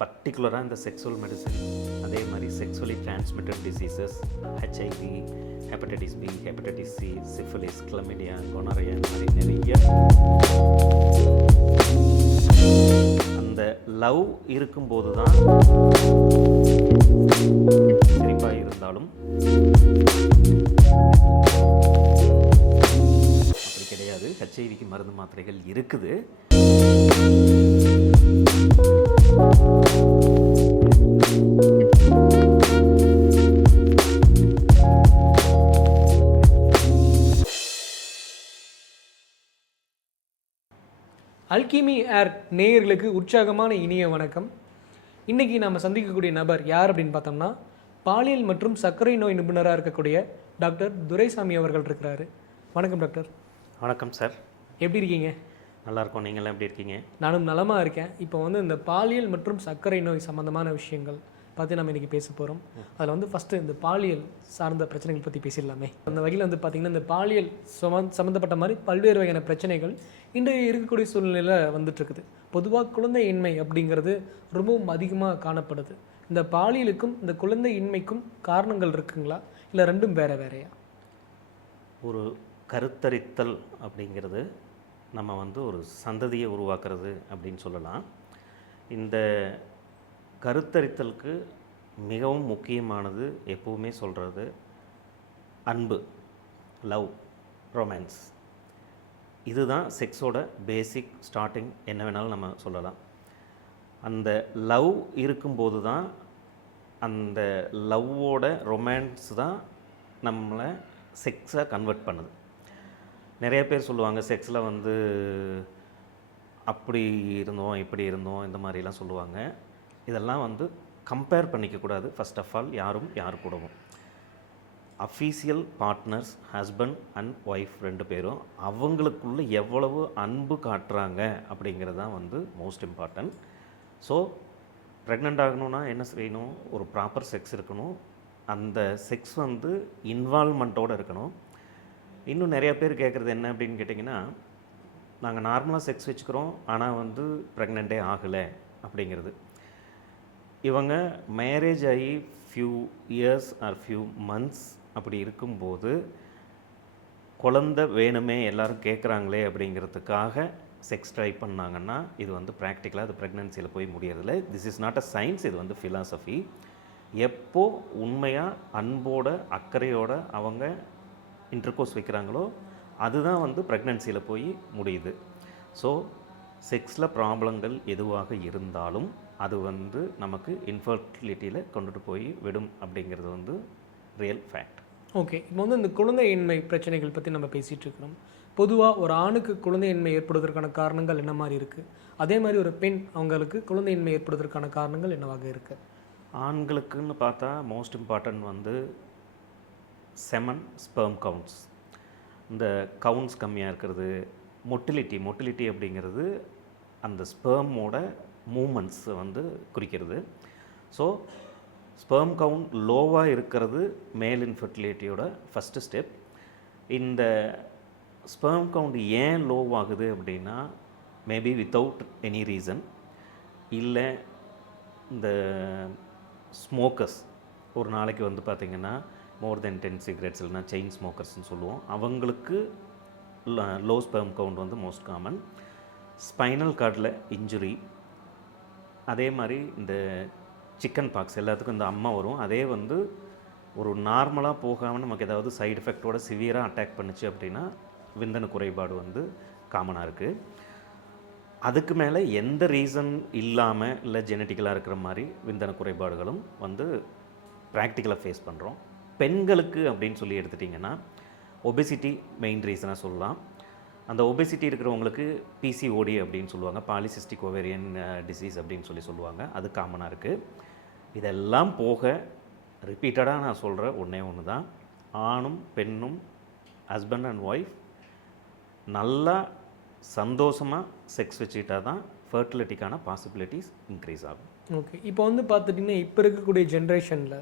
பர்டிகுலராக இந்த sexual medicine, அதே மாதிரி sexually transmitted diseases, HIV, hepatitis B, hepatitis C, syphilis, chlamydia, gonorrhoea, இந்த மாதிரி நிறைய அந்த லவ் இருக்கும்போது தான் சிரிப்பாக இருந்தாலும் அப்படி கிடையாது. ஹெச்ஐவிக்கு மருந்து மாத்திரைகள் இருக்குது. அல்கிமி ஏர் நேயர்களுக்கு உற்சாகமான இனிய வணக்கம். இன்றைக்கி நம்ம சந்திக்கக்கூடிய நபர் யார் அப்படின்னு பார்த்தோம்னா, பாலியல் மற்றும் சர்க்கரை நோய் நிபுணராக இருக்கக்கூடிய டாக்டர் துரைசாமி அவர்கள் இருக்கிறாரு. வணக்கம் டாக்டர். வணக்கம் சார். எப்படி இருக்கீங்க? நல்லாயிருக்கோம். நீங்களாம் எப்படி இருக்கீங்க? நானும் நலமாக இருக்கேன். இப்போ இந்த பாலியல் மற்றும் சர்க்கரை நோய் சம்மந்தமான விஷயங்கள் பார்த்து நம்ம இன்றைக்கி பேச போகிறோம். அதில் ஃபஸ்ட்டு இந்த பாலியல் சார்ந்த பிரச்சனைகள் பற்றி பேசிடலாமே. அந்த வகையில் பார்த்திங்கன்னா, இந்த பாலியல் சம்மந்தப்பட்ட மாதிரி பல்வேறு வகையான பிரச்சனைகள் இன்றைய இருக்கக்கூடிய சூழ்நிலையில் வந்துட்டுருக்குது. பொதுவாக குழந்தை இன்மை அப்படிங்கிறது ரொம்பவும் அதிகமாக காணப்படுது. இந்த பாலியலுக்கும் இந்த குழந்தை இன்மைக்கும் காரணங்கள் இருக்குங்களா, இல்லை ரெண்டும் வேறு வேறையா? ஒரு கருத்தரித்தல் அப்படிங்கிறது நம்ம ஒரு சந்ததியை உருவாக்குறது அப்படின்னு சொல்லலாம். இந்த கருத்தரித்தலுக்கு மிகவும் முக்கியமானது எப்போவுமே சொல்கிறது அன்பு, லவ், ரொமான்ஸ். இதுதான் செக்ஸோட பேசிக் ஸ்டார்டிங். என்ன வேணாலும் நம்ம சொல்லலாம். அந்த லவ் இருக்கும்போது தான், அந்த லவ்வோட ரொமான்ஸ் தான் நம்மளை செக்ஸாக கன்வெர்ட் பண்ணுது. நிறைய பேர் சொல்லுவாங்க, செக்ஸில் அப்படி இருந்தோம் இப்படி இருந்தோம் இந்த மாதிரிலாம் சொல்லுவாங்க. இதெல்லாம் கம்பேர் பண்ணிக்கக்கூடாது. ஃபர்ஸ்ட் ஆஃப் ஆல் யார் கூடவும் official partners, husband and wife ரெண்டு பேரும் அவங்களுக்குள்ளே எவ்வளவு அன்பு காட்டுறாங்க அப்படிங்கிறது தான் மோஸ்ட் இம்பார்ட்டன்ட். ஸோ ப்ரெக்னென்ட் ஆகணும்னா என்ன செய்யணும்? ஒரு ப்ராப்பர் செக்ஸ் இருக்கணும். அந்த செக்ஸ் இன்வால்வ்மெண்ட்டோடு இருக்கணும். இன்னும் நிறைய பேர் கேட்குறது என்ன அப்படின்னு கேட்டிங்கன்னா, நாங்கள் நார்மலாக செக்ஸ் வச்சுக்கிறோம், ஆனால் ப்ரெக்னெண்ட்டே ஆகலை அப்படிங்கிறது. இவங்க மேரேஜ் ஆகி few years or few months அப்படி இருக்கும்போது குழந்தை வேணுமே எல்லாரும் கேட்குறாங்களே அப்படிங்கிறதுக்காக செக்ஸ் ட்ரை பண்ணாங்கன்னா, இது ப்ராக்டிக்கலாக அது ப்ரெக்னென்சியில் போய் முடியறதில்ல. This is not a science, இது ஃபிலாசபி. எப்போ உண்மையாக அன்போட அக்கறையோட அவங்க இன்டர்கோர்ஸ் வைக்கிறாங்களோ அதுதான் ப்ரெக்னென்சியில் போய் முடியுது. ஸோ செக்ஸில் ப்ராப்ளங்கள் எதுவாக இருந்தாலும் அது நமக்கு இன்ஃபர்டிலிட்டியில் கொண்டுட்டு போய் விடும் அப்படிங்கிறது ரியல் ஃபேக்ட். ஓகே, இப்போ இந்த குழந்தையின்மை பிரச்சனைகள் பற்றி நம்ம பேசிகிட்டு இருக்கிறோம். பொதுவாக ஒரு ஆணுக்கு குழந்தையின்மை ஏற்படுவதற்கான காரணங்கள் என்ன மாதிரி இருக்குது, அதே மாதிரி ஒரு பெண் அவங்களுக்கு குழந்தையின்மை ஏற்படுவதற்கான காரணங்கள் என்னவாக இருக்குது? ஆண்களுக்குன்னு பார்த்தா most important semen, sperm counts. இந்த கவுண்ட்ஸ் கம்மியாக இருக்கிறது. மொட்டிலிட்டி அப்படிங்கிறது அந்த ஸ்பெர்மோட மூமெண்ட்ஸை குறிக்கிறது. ஸோ ஸ்பெர்ம் கவுண்ட் லோவாக இருக்கிறது மேல் இன்ஃபர்டிலிட்டியோட ஃபஸ்ட்டு ஸ்டெப். இந்த ஸ்பெர்ம் கவுண்ட் ஏன் லோவாகுது அப்படின்னா, மேபி வித்தவுட் எனி ரீசன், இல்லை இந்த ஸ்மோக்கர்ஸ் ஒரு நாளைக்கு பார்த்திங்கன்னா மோர் தென் 10 சிகரெட்ஸ் இல்லைனா செயின் ஸ்மோக்கர்ஸ்னு சொல்லுவோம். அவங்களுக்கு low sperm count most common. Spinal கார்டில் இன்ஜுரி, அதே மாதிரி இந்த சிக்கன் பாக்ஸ் எல்லாத்துக்கும் இந்த அம்மா வரும். அதே ஒரு நார்மலாக போகாமல் நமக்கு ஏதாவது சைடு எஃபெக்டோட சிவியராக அட்டாக் பண்ணுச்சு அப்படின்னா விந்தணு குறைபாடு காமனாக இருக்குது. அதுக்கு மேலே எந்த ரீசன் இல்லாமல் இல்லை ஜெனட்டிக்கலாக இருக்கிற மாதிரி விந்தணு குறைபாடுகளும் ப்ராக்டிக்கலாக ஃபேஸ் பண்ணுறோம். பெண்களுக்கு அப்படின்னு சொல்லி எடுத்துட்டிங்கன்னா ஒபெசிட்டி மெயின் ரீசனாக சொல்லலாம். அந்த ஒபெசிட்டி இருக்கிறவங்களுக்கு பிசிஓடி அப்படின்னு சொல்லுவாங்க, பாலிசிஸ்டிக் ஓவேரியன் டிசீஸ் அப்படின்னு சொல்லுவாங்க. அது காமனாக இருக்குது. இதெல்லாம் போக ரிப்பீட்டடாக நான் சொல்கிற ஒன்று தான், ஆணும் பெண்ணும் ஹஸ்பண்ட் அண்ட் ஒய்ஃப் நல்லா சந்தோஷமாக செக்ஸ் வச்சுக்கிட்டா தான் ஃபர்டிலிட்டிக்கான பாசிபிலிட்டிஸ் இன்க்ரீஸ் ஆகும். ஓகே, இப்போ பார்த்துட்டிங்கன்னா இப்போ இருக்கக்கூடிய ஜென்ரேஷனில்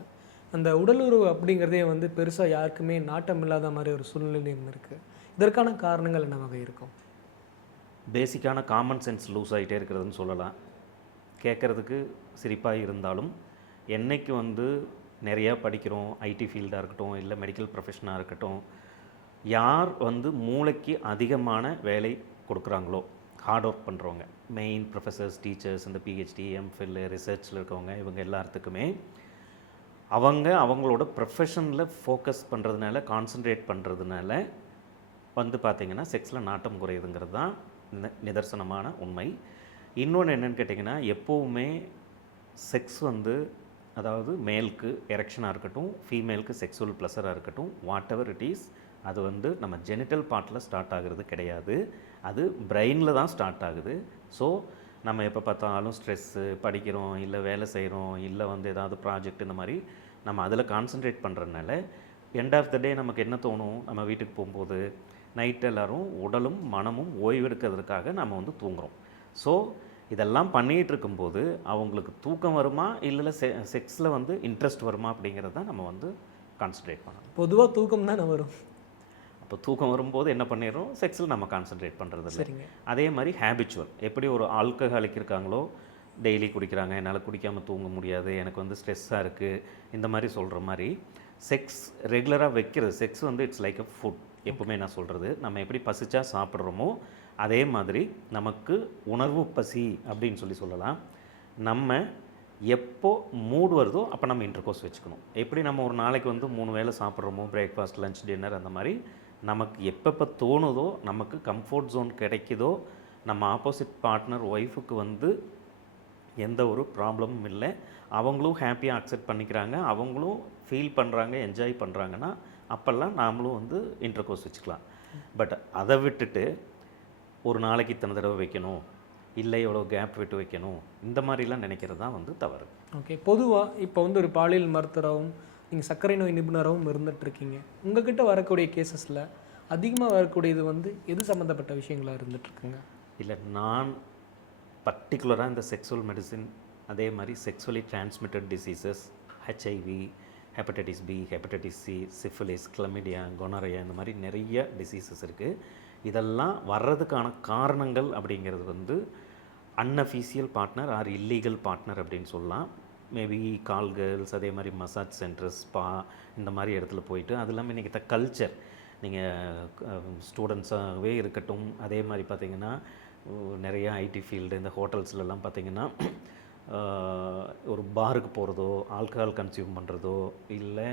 அந்த உடலுறவு அப்படிங்கிறதே பெருசாக யாருக்குமே நாட்டம் இல்லாத மாதிரி ஒரு சூழ்நிலையும் இருக்குது. இதற்கான காரணங்கள் என்னவாக இருக்கும்? பேசிக்கான காமன் சென்ஸ் லூஸ் ஆகிட்டே இருக்கிறதுன்னு சொல்லலாம். கேட்குறதுக்கு சிரிப்பாக இருந்தாலும் என்னைக்கு வந்து நிறையா படிக்கிறோம், ஐடி ஃபீல்டாக இருக்கட்டும், இல்லை மெடிக்கல் ப்ரொஃபஷனாக இருக்கட்டும், யார் வந்து மூளைக்கு அதிகமான வேலை கொடுக்குறாங்களோ, ஹார்ட் ஒர்க் பண்ணுறவங்க, மெயின் ப்ரொஃபஸர்ஸ், டீச்சர்ஸ், இந்த பிஹெச்டி, எம்ஃபில், ரிசர்ச்சில் இருக்கவங்க, இவங்க எல்லாத்துக்குமே அவங்களோட ப்ரொஃபஷனில் ஃபோக்கஸ் பண்ணுறதுனால, கான்சன்ட்ரேட் பண்ணுறதுனால வந்து பார்த்திங்கன்னா செக்ஸில் நாட்டம் குறையுதுங்கிறது தான் நிதர்சனமான உண்மை. இன்னொன்று என்னென்னு கேட்டிங்கன்னா, எப்போவுமே செக்ஸ் வந்து, அதாவது மேலுக்கு எரெக்ஷனாக இருக்கட்டும், ஃபீமேலுக்கு செக்ஸுவல் ப்ளஸராக இருக்கட்டும், வாட் எவர் இட் இஸ், அது வந்து நம்ம ஜெனிட்டல் பார்ட்டில் ஸ்டார்ட் ஆகிறது கிடையாது, அது பிரெயினில் தான் ஸ்டார்ட் ஆகுது. ஸோ நம்ம எப்போ பார்த்தாலும் ஸ்ட்ரெஸ்ஸு, படிக்கிறோம், இல்லை வேலை செய்கிறோம், இல்லை வந்து ஏதாவது ப்ராஜெக்ட், இந்த மாதிரி நம்ம அதில் கான்சன்ட்ரேட் பண்ணுறதுனால எண்ட் ஆஃப் த டே நமக்கு என்ன தோணும், நம்ம வீட்டுக்கு போகும்போது நைட் எல்லோரும் உடலும் மனமும் ஓய்வெடுக்கிறதுக்காக நம்ம வந்து தூங்குகிறோம். ஸோ இதெல்லாம் பண்ணிகிட்டு இருக்கும்போது அவங்களுக்கு தூக்கம் வருமா, இல்லை செக்ஸில் வந்து இன்ட்ரெஸ்ட் வருமா அப்படிங்கிறது தான் நம்ம வந்து கான்சன்ட்ரேட் பண்ணணும். பொதுவாக தூக்கம் தான் வரும். அப்போ தூக்கம் வரும்போது என்ன பண்ணிடுறோம், செக்ஸில் நம்ம கான்சன்ட்ரேட் பண்ணுறது இல்லை. சரிங்க. அதே மாதிரி ஹேபிச்சுவல், எப்படி ஒரு ஆல்கஹாலிக் இருக்காங்களோ, டெய்லி குடிக்கிறாங்க, என்னால் குடிக்காமல் தூங்க முடியாது, எனக்கு வந்து ஸ்ட்ரெஸ்ஸாக இருக்குது, இந்த மாதிரி சொல்கிற மாதிரி செக்ஸ் ரெகுலராக வைக்கிறது, செக்ஸ் வந்து இட்ஸ் லைக் அ ஃபுட். எப்பவுமே நான் சொல்கிறது, நம்ம எப்படி பசிச்சா சாப்பிட்றோமோ அதே மாதிரி நமக்கு உணர்வு பசி அப்படின்னு சொல்லலாம். நம்ம எப்போ மூடு வருதோ அப்போ நம்ம இன்டர்கோர்ஸ் வச்சுக்கணும். எப்படி நம்ம ஒரு நாளைக்கு வந்து 3 வேளை சாப்பிட்றோமோ, பிரேக்ஃபாஸ்ட், லஞ்ச், டின்னர், அந்த மாதிரி நமக்கு எப்பப்போ தோணுதோ, நமக்கு கம்ஃபர்ட் ஜோன் கிடைக்குதோ, நம்ம ஆப்போசிட் பார்ட்னர் ஒய்ஃபுக்கு வந்து எந்த ஒரு ப்ராப்ளமும் இல்லை, அவங்களும் ஹாப்பியாக அக்செப்ட் பண்ணிக்கிறாங்க, அவங்களும் ஃபீல் பண்ணுறாங்க, என்ஜாய் பண்ணுறாங்கன்னா அப்போல்லாம் நாமளும் வந்து இன்டர்கோர்ஸ் வச்சுக்கலாம். பட் அதை விட்டுட்டு ஒரு நாளைக்கு இத்தனை தடவை வைக்கணும், இல்லை எவ்வளோ கேப் விட்டு வைக்கணும், இந்த மாதிரிலாம் நினைக்கிறது தான் வந்து தவறு. ஓகே. பொதுவாக இப்போ வந்து ஒரு பாலியல் மருத்துவராகவும் நீங்கள் சர்க்கரை நோய் நிபுணராகவும் இருந்துகிட்ருக்கீங்க. உங்கள்கிட்ட வரக்கூடிய கேசஸில் அதிகமாக வரக்கூடியது வந்து எது சம்மந்தப்பட்ட விஷயங்களாக இருந்துகிட்ருக்குங்க? இல்லை, நான் பர்டிகுலராக இந்த செக்ஸுவல் மெடிசின், அதே மாதிரி sexually transmitted diseases, HIV, hepatitis B, hepatitis C, syphilis, chlamydia, gonorrhoea, இந்த மாதிரி நிறைய டிசீசஸ் இருக்குது. இதெல்லாம் வர்றதுக்கான காரணங்கள் அப்படிங்கிறது வந்து unofficial partner or illegal partner அப்படின்னு சொல்லலாம். மேபி கால் கேர்ள்ஸ், அதே மாதிரி மசாஜ் சென்டர்ஸ், ஸ்பா, இந்த மாதிரி இடத்துல போயிட்டு, அது இல்லாமல் இன்றைக்கி கல்ச்சர், நீங்கள் ஸ்டூடெண்ட்ஸாகவே இருக்கட்டும், அதே மாதிரி பார்த்திங்கன்னா நிறையா ஐடி ஃபீல்டு, இந்த ஹோட்டல்ஸ்லாம் பார்த்திங்கன்னா ஒரு பாருக்கு போகிறதோ, ஆல்கஹால் கன்சியூம் பண்ணுறதோ, இல்லை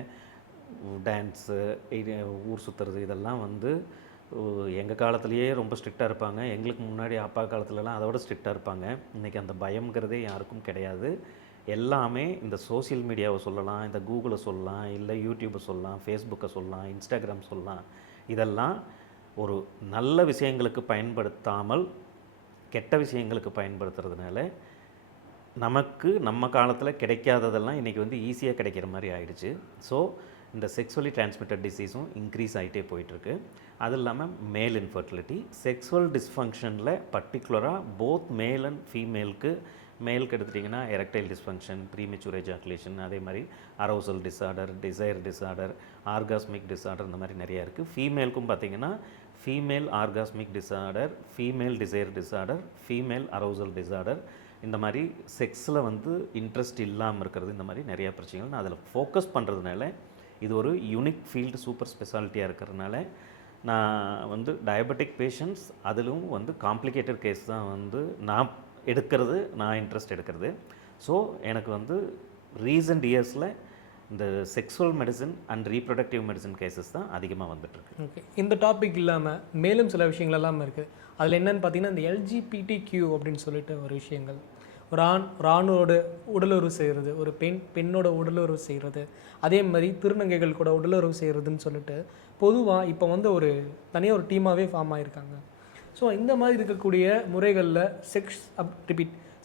டான்ஸு, ஊர் சுற்றுறது, இதெல்லாம் வந்து எங்கள் காலத்துலேயே ரொம்ப ஸ்ட்ரிக்டாக இருப்பாங்க. எங்களுக்கு முன்னாடி அப்பா காலத்துலலாம் அதை விட ஸ்ட்ரிக்டாக இருப்பாங்க. இன்றைக்கி அந்த பயங்கிறதே யாருக்கும் கிடையாது. எல்லாமே இந்த சோசியல் மீடியாவை சொல்லலாம், இந்த கூகுளை சொல்லலாம், இல்லை யூடியூப்பை சொல்லலாம், ஃபேஸ்புக்கை சொல்லலாம், இன்ஸ்டாகிராம் சொல்லலாம். இதெல்லாம் ஒரு நல்ல விஷயங்களுக்கு பயன்படுத்தாமல் கெட்ட விஷயங்களுக்கு பயன்படுத்துறதுனால நமக்கு நம்ம காலத்தில் கிடைக்காததெல்லாம் இன்றைக்கி வந்து ஈஸியாக கிடைக்கிற மாதிரி ஆயிடுச்சு. ஸோ இந்த செக்ஸுவலி டிரான்ஸ்மிட்டட் டிசீஸும் இன்க்ரீஸ் ஆகிட்டே போயிட்டுருக்கு. அது இல்லாமல் மேல் இன்ஃபர்டிலிட்டி, செக்ஸுவல் டிஸ்ஃபங்க்ஷனில் பர்டிகுலராக போத் மேல் அண்ட் ஃபீமேலுக்கு, மேலுக்கு எடுத்துட்டிங்கன்னா எரெக்டைல் டிஸ்ஃபங்க்ஷன், ப்ரீமெச்சூர் எஜாகுலேஷன், அதே மாதிரி arousal disorder, desire disorder, orgasmic disorder, இந்த மாதிரி நிறையா இருக்குது. ஃபீமேலுக்கும் பார்த்திங்கன்னா female orgasmic disorder, female desire disorder, female arousal disorder, இந்த மாதிரி செக்ஸில் வந்து இன்ட்ரெஸ்ட் இல்லாமல் இருக்கிறது, இந்த மாதிரி நிறையா பிரச்சனைகள். நான் அதில் ஃபோக்கஸ் பண்ணுறதுனால இது ஒரு யூனிக் ஃபீல்டு, சூப்பர் ஸ்பெஷாலிட்டியாக இருக்கிறதுனால நான் வந்து டயபெட்டிக் பேஷண்ட்ஸ், அதிலும் வந்து காம்ப்ளிகேட்டட் கேஸ் தான் வந்து நான் எடுக்கிறது, நான் இன்ட்ரெஸ்ட் எடுக்கிறது. ஸோ எனக்கு வந்து ரீசன்ட் இயர்ஸில் இந்த sexual medicine and reproductive medicine cases தான் அதிகமாக வந்துட்டுருக்கு. ஓகே. இந்த டாபிக் இல்லாமல் மேலும் சில விஷயங்கள் எல்லாம் இருக்குது. அதில் என்னென்னு பார்த்தீங்கன்னா, இந்த எல்ஜிபிடிக்யூ அப்படின்னு சொல்லிட்டு ஒரு விஷயங்கள், ஒரு ஆணோட உடலுறவு செய்கிறது, ஒரு பெண்ணோட உடலுறவு செய்கிறது, அதே மாதிரி திருநங்கைகள் கூட உடலுறவு செய்கிறதுன்னு சொல்லிட்டு பொதுவாக இப்போ வந்து ஒரு தனியாக ஒரு டீமாகவே ஃபார்ம் ஆகியிருக்காங்க. ஸோ இந்த மாதிரி இருக்கக்கூடிய முறைகளில்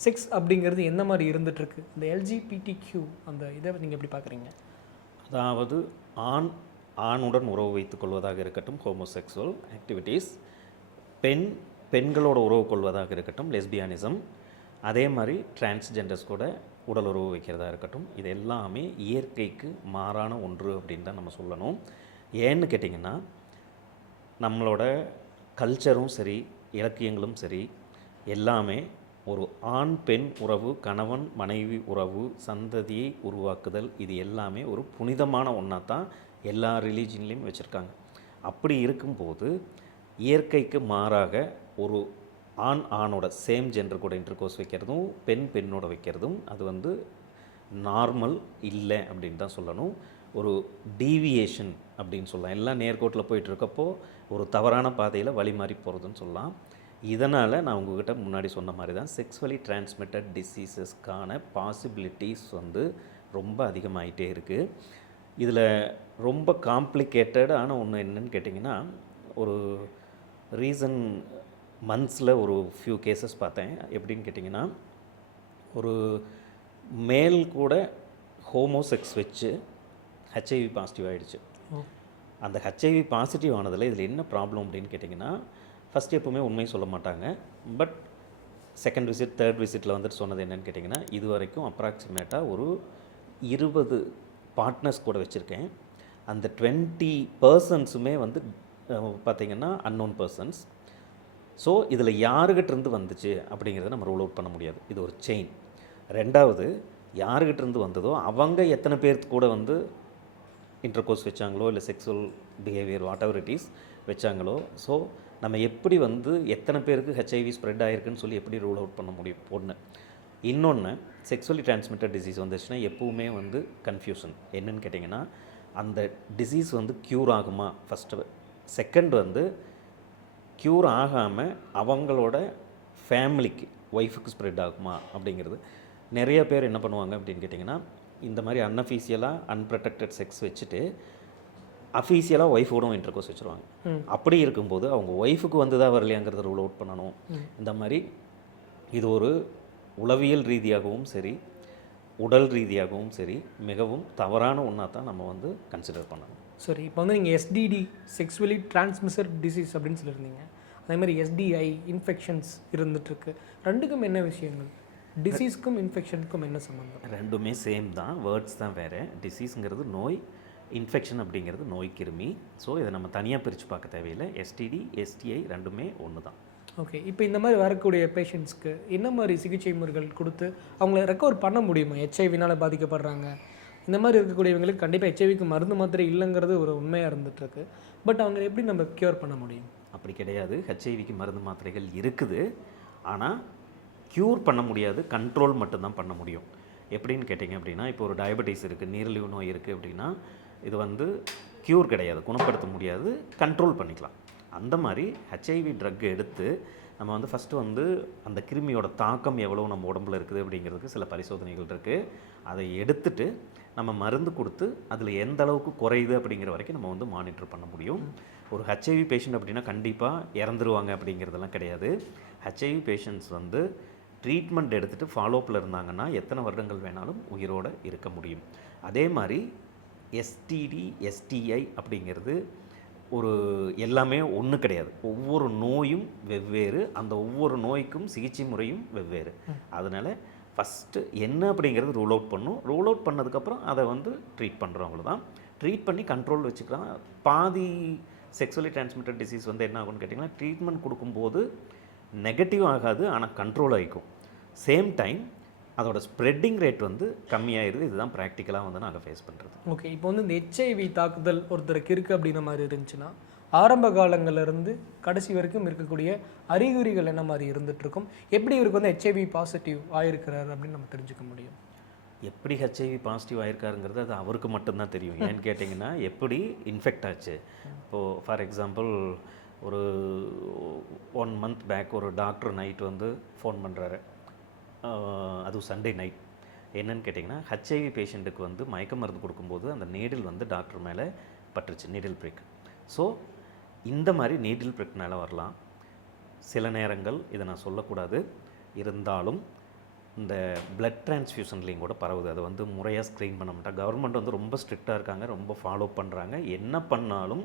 செக்ஸ் அப்படிங்கிறது என்ன மாதிரி இருந்துகிட்ருக்கு? இந்த எல்ஜிபிடிக்யூ அந்த இதை நீங்கள் எப்படி பார்க்குறீங்க? அதாவது ஆணுடன் உறவு வைத்துக் கொள்வதாக இருக்கட்டும், ஹோமோசெக்சுவல் ஆக்டிவிட்டீஸ், பெண்களோட உறவு கொள்வதாக இருக்கட்டும், லெஸ்பியானிசம், அதே மாதிரி டிரான்ஸ்ஜெண்டர்ஸ் கூட உடல் உறவு வைக்கிறதா இருக்கட்டும், இது எல்லாமே இயற்கைக்கு மாறான ஒன்று அப்படின்னு தான் நம்ம சொல்லணும். ஏன்னு கேட்டிங்கன்னா, நம்மளோட கல்ச்சரும் சரி, இலக்கியங்களும் சரி, எல்லாமே ஒரு ஆண் பெண் உறவு, கணவன் மனைவி உறவு, சந்ததியை உருவாக்குதல், இது எல்லாமே ஒரு புனிதமான ஒன்றா தான் எல்லா ரிலீஜன்லேயும் வச்சுருக்காங்க. அப்படி இருக்கும்போது இயற்கைக்கு மாறாக ஒரு ஆண் ஆணோட சேம் ஜெண்டர் கூட இன்டர்கோர்ஸ் வைக்கிறதும் பெண் பெண்ணோட வைக்கிறதும் அது வந்து நார்மல் இல்லை அப்படின்னு தான் சொல்லணும். ஒரு டீவியேஷன் அப்படின்னு சொல்லலாம். எல்லாம் நேர்கோட்டில் போயிட்டுருக்கப்போ ஒரு தவறான பாதையில் வழி மாறி போகிறதுன்னு சொல்லலாம். இதனால் நான் உங்ககிட்ட முன்னாடி சொன்ன மாதிரி தான் செக்ஸுவலி டிரான்ஸ்மிட்டட் டிசீசஸ்க்கான பாசிபிலிட்டிஸ் வந்து ரொம்ப அதிகமாகிட்டே இருக்குது. இதில் ரொம்ப காம்ப்ளிகேட்டடான ஒன்று என்னன்னு கேட்டிங்கன்னா, ஒரு ரீசன் மந்த்ஸில் ஒரு ஃபியூ கேசஸ் பார்த்தேன். எப்படின்னு கேட்டிங்கன்னா, ஒரு மேல் கூட ஹோமோசெக்ஸ் வச்சு ஹெச்ஐவி பாசிட்டிவ் ஆகிடுச்சு. அந்த ஹெச்ஐவி பாசிட்டிவ் ஆனதில் இதில் என்ன ப்ராப்ளம் அப்படின்னு கேட்டிங்கன்னா, ஃபஸ்ட்டு எப்போவுமே உண்மையை சொல்ல மாட்டாங்க. பட் செகண்ட் விசிட் தேர்ட் விசிட்டில் வந்துட்டு சொன்னது என்னென்னு கேட்டிங்கன்னா, இது வரைக்கும் அப்ராக்சிமேட்டாக ஒரு 20 பார்ட்னர்ஸ் கூட வச்சுருக்கேன். அந்த 20 பர்சன்ஸுமே வந்து பார்த்திங்கன்னா அன்னோன் பர்சன்ஸ். ஸோ இதில் யாருக்கிட்டேருந்து வந்துச்சு அப்படிங்கிறத நம்ம ரூல் அவுட் பண்ண முடியாது. இது ஒரு செயின். ரெண்டாவது, யாருக்கிட்டேருந்து வந்ததோ அவங்க எத்தனை பேர்த்து கூட வந்து இன்டர்கோர்ஸ் வச்சாங்களோ இல்லை sexual behaviour whatever it is வச்சாங்களோ, ஸோ நம்ம எப்படி வந்து எத்தனை பேருக்கு ஹெச்ஐவி ஸ்ப்ரெட் ஆகிருக்குன்னு சொல்லி எப்படி ரூல் அவுட் பண்ண முடியும்? ஒன்று. இன்னொன்று, செக்ஸுவலி டிரான்ஸ்மிட்டட் டிசீஸ் வந்துச்சுன்னா எப்போவுமே வந்து கன்ஃபியூஷன் என்னன்னு கேட்டிங்கன்னா, அந்த டிசீஸ் வந்து க்யூர் ஆகுமா ஃபஸ்ட்டு, செகண்ட் வந்து க்யூர் ஆகாமல் அவங்களோட ஃபேமிலிக்கு ஒய்ஃபுக்கு ஸ்ப்ரெட் ஆகுமா அப்படிங்கிறது. நிறைய பேர் என்ன பண்ணுவாங்க அப்படின்னு கேட்டிங்கன்னா, இந்த மாதிரி அன்அஃபீஷியலாக அன்ப்ரொடெக்டட் செக்ஸ் வச்சுட்டு அஃபீஷியலாக ஒய்ஃபோடும் இன்டர்கோர்ஸ் வச்சுருவாங்க. அப்படி இருக்கும்போது அவங்க ஒய்ஃபுக்கு வந்துதான் வரலையாங்கிறத ரூல் அவுட் பண்ணணும். இந்த மாதிரி இது ஒரு உளவியல் ரீதியாகவும் சரி உடல் ரீதியாகவும் சரி மிகவும் தவறான ஒன்றா தான் நம்ம வந்து கன்சிடர் பண்ணணும். சரி, இப்போ வந்து நீங்கள் எஸ்டிடி செக்ஸுவலி டிரான்ஸ்மிட்டட் டிசீஸ் அப்படின்னு சொல்லியிருந்தீங்க. அதே மாதிரி எஸ்டிஐ இன்ஃபெக்ஷன்ஸ் இருந்துகிட்ருக்கு. ரெண்டுக்கும் என்ன விஷயங்கள்? டிசீஸ்க்கும் இன்ஃபெக்ஷனுக்கும் என்ன சம்மந்தம்? ரெண்டுமே சேம் தான், வேர்ட்ஸ் தான் வேறு. டிசீஸுங்கிறது நோய், இன்ஃபெக்ஷன் அப்படிங்கிறது நோய் கிருமி. ஸோ இதை நம்ம தனியாக பிரித்து பார்க்க தேவையில்லை. எஸ்டிடி எஸ்டிஐ ரெண்டுமே ஒன்று தான். ஓகே, இப்போ இந்த மாதிரி வரக்கூடிய பேஷண்ட்ஸ்க்கு என்ன மாதிரி சிகிச்சை முறைகள் கொடுத்து அவங்கள ரெக்கவர் பண்ண முடியுமா? ஹெச்ஐவினால் பாதிக்கப்படுறாங்க, இந்த மாதிரி இருக்கக்கூடியவங்களுக்கு கண்டிப்பாக ஹெச்ஐவிக்கு மருந்து மாத்திரை இல்லைங்கிறது ஒரு உண்மையாக இருந்துகிட்ருக்கு. பட் அவங்க எப்படி நம்ம க்யூர் பண்ண முடியும்? அப்படி கிடையாது. ஹெச்ஐவிக்கு மருந்து மாத்திரைகள் இருக்குது, ஆனால் க்யூர் பண்ண முடியாது, கண்ட்ரோல் மட்டும்தான் பண்ண முடியும். எப்படின்னு கேட்டிங்க அப்படின்னா, இப்போ ஒரு டயபெட்டிஸ் இருக்குது, நீரிழிவு நோய் இருக்குது அப்படின்னா இது வந்து க்யூர் கிடையாது, குணப்படுத்த முடியாது, கண்ட்ரோல் பண்ணிக்கலாம். அந்த மாதிரி ஹெச்ஐவி ட்ரக் எடுத்து நம்ம வந்து ஃபஸ்ட்டு வந்து அந்த கிருமியோட தாக்கம் எவ்வளோ நம்ம உடம்புல இருக்குது அப்படிங்கிறதுக்கு சில பரிசோதனைகள் இருக்குது. அதை எடுத்துட்டு நம்ம மருந்து கொடுத்து அதில் எந்த அளவுக்கு குறையுது அப்படிங்கிற வரைக்கும் நம்ம வந்து மானிட்டர் பண்ண முடியும். ஒரு ஹெச்ஐவி பேஷண்ட் அப்படின்னா கண்டிப்பாக இறந்துருவாங்க அப்படிங்கிறதெல்லாம் கிடையாது. ஹெச்ஐவி பேஷண்ட்ஸ் வந்து ட்ரீட்மெண்ட் எடுத்துகிட்டு ஃபாலோப்பில் இருந்தாங்கன்னா எத்தனை வருடங்கள் வேணாலும் உயிரோடு இருக்க முடியும். அதே மாதிரி எஸ்டிடி எஸ்டிஐ அப்படிங்கிறது ஒரு எல்லாமே ஒன்று கிடையாது. ஒவ்வொரு நோயும் வெவ்வேறு, அந்த ஒவ்வொரு நோய்க்கும் சிகிச்சை முறையும் வெவ்வேறு. அதனால் ஃபஸ்ட்டு என்ன அப்படிங்கிறது ரூல் அவுட் பண்ணும். ரூல் அவுட் பண்ணதுக்கப்புறம் அதை வந்து ட்ரீட் பண்ணுறவங்கள தான் ட்ரீட் பண்ணி கண்ட்ரோல் வச்சுக்கலாம். பாதி செக்ஸுவலி டிரான்ஸ்மிட்டட் டிசீஸ் வந்து என்ன ஆகும்னு கேட்டிங்கன்னா, ட்ரீட்மெண்ட் கொடுக்கும்போது நெகட்டிவ் ஆகாது, ஆனால் கண்ட்ரோல் ஆகிக்கும். சேம் டைம் அதோட ஸ்ப்ரெட்டிங் ரேட் வந்து கம்மியாயிருது. இதுதான் ப்ராக்டிக்கலாக வந்து நாங்கள் ஃபேஸ் பண்ணுறது. ஓகே, இப்போ வந்து இந்த ஹெச்ஐவி தாக்குதல் ஒருத்தருக்கு இருக்குது அப்படின்ற மாதிரி இருந்துச்சுன்னா ஆரம்ப காலங்கள்லேருந்து கடைசி வரைக்கும் இருக்கக்கூடிய அறிகுறிகள் என்ன மாதிரி இருந்துகிட்ருக்கும்? எப்படி இவருக்கு வந்து ஹெச்ஐவி பாசிட்டிவ் ஆகிருக்கிறார் அப்படின்னு நம்ம தெரிஞ்சுக்க முடியும்? எப்படி ஹெச்ஐவி பாசிட்டிவ் ஆகிருக்காருங்கிறது அது அவருக்கு மட்டும்தான் தெரியும். ஏன்னு கேட்டிங்கன்னா, எப்படி இன்ஃபெக்ட் ஆச்சு. இப்போது ஃபார் எக்ஸாம்பிள் ஒரு 1 month பேக் ஒரு டாக்டர் நைட் வந்து ஃபோன் பண்ணுறாரு. அதுவும் சண்டே நைட். என்னன்னு கேட்டிங்கன்னா, ஹெச்ஐவி பேஷண்ட்டுக்கு வந்து மயக்க மருந்து கொடுக்கும்போது அந்த நீடில் வந்து டாக்டர் மேலே பட்டுருச்சு, நீடில் பிரிக். ஸோ இந்த மாதிரி நீடில் பிரிக்னால வரலாம். சில நேரங்கள் இதை நான் சொல்லக்கூடாது, இருந்தாலும் இந்த பிளட் டிரான்ஸ்ஃபியூஷன்லேயும் கூட பரவுது. அதை வந்து முறையாக ஸ்க்ரீன் பண்ண மாட்டாங்க. கவர்மெண்ட் வந்து ரொம்ப ஸ்ட்ரிக்டாக இருக்காங்க, ரொம்ப ஃபாலோ பண்ணுறாங்க. என்ன பண்ணாலும்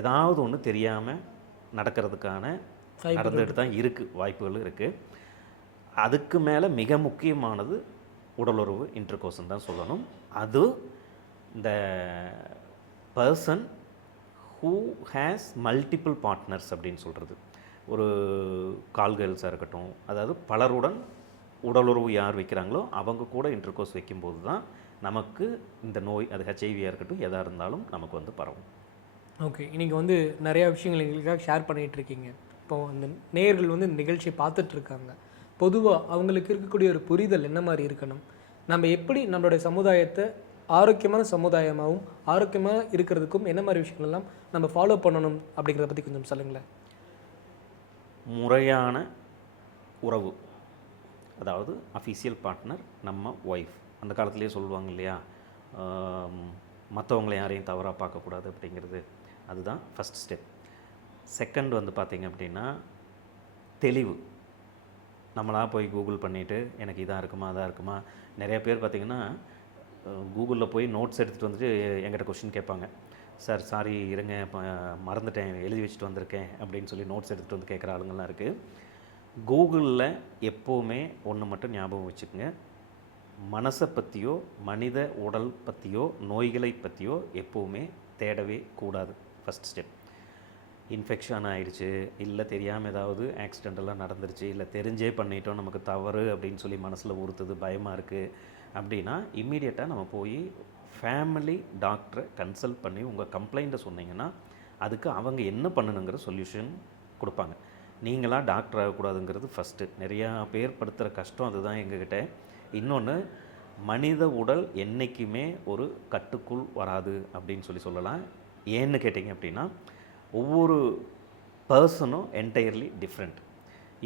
ஏதாவது ஒன்று தெரியாமல் நடக்கிறதுக்கான நடந்துகிட்டு தான் இருக்குது, வாய்ப்புகள் இருக்குது. அதுக்கு மேலே மிக முக்கியமானது உடலுறவு இன்டர்கோர்ஸ்ன்னு தான் சொல்லணும். அது இந்த person who has multiple partners அப்படின்னு சொல்கிறது. ஒரு கால்கேர்ள்ஸாக இருக்கட்டும், அதாவது பலருடன் உடலுறவு யார் வைக்கிறாங்களோ அவங்க கூட இன்டர்கோர்ஸ் வைக்கும்போது தான் நமக்கு இந்த நோய், அது ஹெச்ஐவியாக இருக்கட்டும் எதாக இருந்தாலும் நமக்கு வந்து பரவும். ஓகே, இன்றைக்கி வந்து நிறையா விஷயங்கள் எங்களுக்காக ஷேர் பண்ணிகிட்டு இருக்கீங்க. இப்போ அந்த நேயர்கள் வந்து இந்த நிகழ்ச்சியை பார்த்துட்ருக்காங்க. பொதுவாக அவங்களுக்கு இருக்கக்கூடிய ஒரு புரிதல் என்ன மாதிரி இருக்கணும், நம்ம எப்படி நம்மளுடைய சமுதாயத்தை ஆரோக்கியமான சமுதாயமாகவும் ஆரோக்கியமாக இருக்கிறதுக்கும் என்ன மாதிரி விஷயங்கள்லாம் நம்ம ஃபாலோ பண்ணணும் அப்படிங்கிறத பற்றி கொஞ்சம் சொல்லுங்களேன். முறையான உறவு, அதாவது அஃபீஷியல் பார்ட்னர் நம்ம ஒய்ஃப். அந்த காலத்துலேயே சொல்லுவாங்க இல்லையா, மற்றவங்களை யாரையும் தவறாக பார்க்கக்கூடாது அப்படிங்கிறது. அதுதான் ஃபஸ்ட் ஸ்டெப். செகண்ட் வந்து பார்த்திங்க அப்படின்னா தெளிவு. நம்மளாக போய் கூகுள் பண்ணிவிட்டு எனக்கு இதாக இருக்குமா அதாக இருக்குமா. நிறைய பேர் பார்த்திங்கன்னா கூகுளில் போய் நோட்ஸ் எடுத்துகிட்டு வந்துட்டு என்கிட்ட கொஷின் கேட்பாங்க. சார் சாரி இருங்க மறந்துட்டேன், எழுதி வச்சுட்டு வந்திருக்கேன் அப்படின்னு சொல்லி நோட்ஸ் எடுத்துகிட்டு வந்து கேட்குற ஆளுங்கள்லாம் இருக்குது. கூகுளில் எப்போவுமே ஒன்று மட்டும் ஞாபகம் வச்சுக்கோங்க, மனசை பற்றியோ மனித உடல் பற்றியோ நோய்களை பற்றியோ எப்போவுமே தேடவே கூடாது. First step. இன்ஃபெக்ஷன் ஆகிடுச்சு, இல்லை தெரியாமல் ஏதாவது ஆக்சிடெண்டெல்லாம் நடந்துருச்சு, இல்லை தெரிஞ்சே பண்ணிட்டோம் நமக்கு தவறு அப்படின்னு சொல்லி மனசில் உறுத்துது, பயமாக இருக்குது அப்படின்னா இம்மீடியட்டாக நம்ம போய் ஃபேமிலி டாக்டரை கன்சல்ட் பண்ணி உங்கள் கம்ப்ளைண்ட்டை சொன்னீங்கன்னா அதுக்கு அவங்க என்ன பண்ணணுங்கிற சொல்யூஷன் கொடுப்பாங்க. நீங்களாக டாக்டர் ஆகக்கூடாதுங்கிறது ஃபஸ்ட்டு. நிறையா பேர் படுத்துகிற கஷ்டம் அதுதான் எங்ககிட்ட. இன்னொன்று, மனித உடல் என்றைக்குமே ஒரு கட்டுக்குள் வராது அப்படின்னு சொல்லலாம். ஏன்னு கேட்டிங்க அப்படின்னா ஒவ்வொரு பர்சனும் என்டையர்லி டிஃப்ரெண்ட்.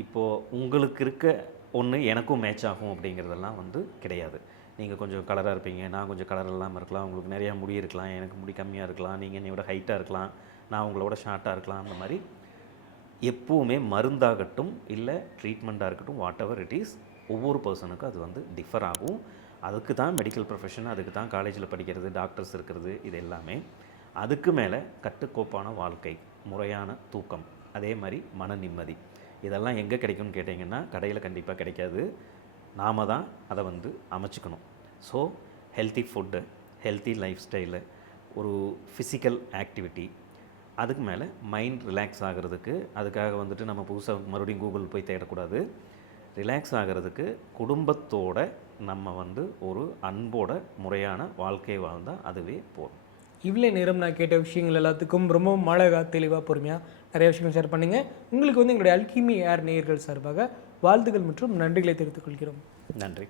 இப்போது உங்களுக்கு இருக்க ஒன்று எனக்கும் மேட்ச் ஆகும் அப்படிங்கிறதெல்லாம் வந்து கிடையாது. நீங்கள் கொஞ்சம் கலராக இருப்பீங்க, நான் கொஞ்சம் கலர் இல்லாமல் இருக்கலாம், உங்களுக்கு நிறையா முடி இருக்கலாம், எனக்கு முடி கம்மியாக இருக்கலாம், நீங்கள் என்னை விட ஹைட்டாக இருக்கலாம், நான் உங்களோட ஷார்ட்டாக இருக்கலாம். அந்த மாதிரி எப்போவுமே மருந்தாகட்டும் இல்லை ட்ரீட்மெண்ட்டாக இருக்கட்டும், வாட் எவர் இட் இஸ், ஒவ்வொரு பர்சனுக்கும் அது வந்து டிஃபர் ஆகும். அதுக்கு தான் மெடிக்கல் ப்ரொஃபஷன், அதுக்கு தான் காலேஜில் படிக்கிறது, டாக்டர்ஸ் இருக்கிறது, இது எல்லாமே. அதுக்கு மேலே கட்டுக்கோப்பான வாழ்க்கை, முறையான தூக்கம், அதே மாதிரி மன நிம்மதி, இதெல்லாம் எங்கே கிடைக்கும்னு கேட்டிங்கன்னா கடையில் கண்டிப்பாக கிடைக்காது. நாம் தான் அதை வந்து அமைச்சிக்கணும். So healthy food, healthy lifestyle, ஒரு ஃபிசிக்கல் ஆக்டிவிட்டி, அதுக்கு மேலே மைண்ட் ரிலாக்ஸ் ஆகிறதுக்கு, அதுக்காக வந்துட்டு நம்ம புதுசாக மறுபடியும் கூகுள் போய் தேடக்கூடாது. ரிலாக்ஸ் ஆகிறதுக்கு குடும்பத்தோடு நம்ம வந்து ஒரு அன்போட முறையான வாழ்க்கை வாழ்ந்தால் அதுவே போதும். இவ்வளோ நேரம் நான் கேட்ட விஷயங்கள் எல்லாத்துக்கும் ரொம்ப அழகாக தெளிவாக பொறுமையாக நிறைய விஷயங்கள் ஷேர் பண்ணுங்கள். உங்களுக்கு வந்து எங்களுடைய அல்கிமி ஏர் நேயர்கள் சார்பாக வாழ்த்துக்கள் மற்றும் நன்றிகளை தெரிவித்துக் கொள்கிறோம். நன்றி.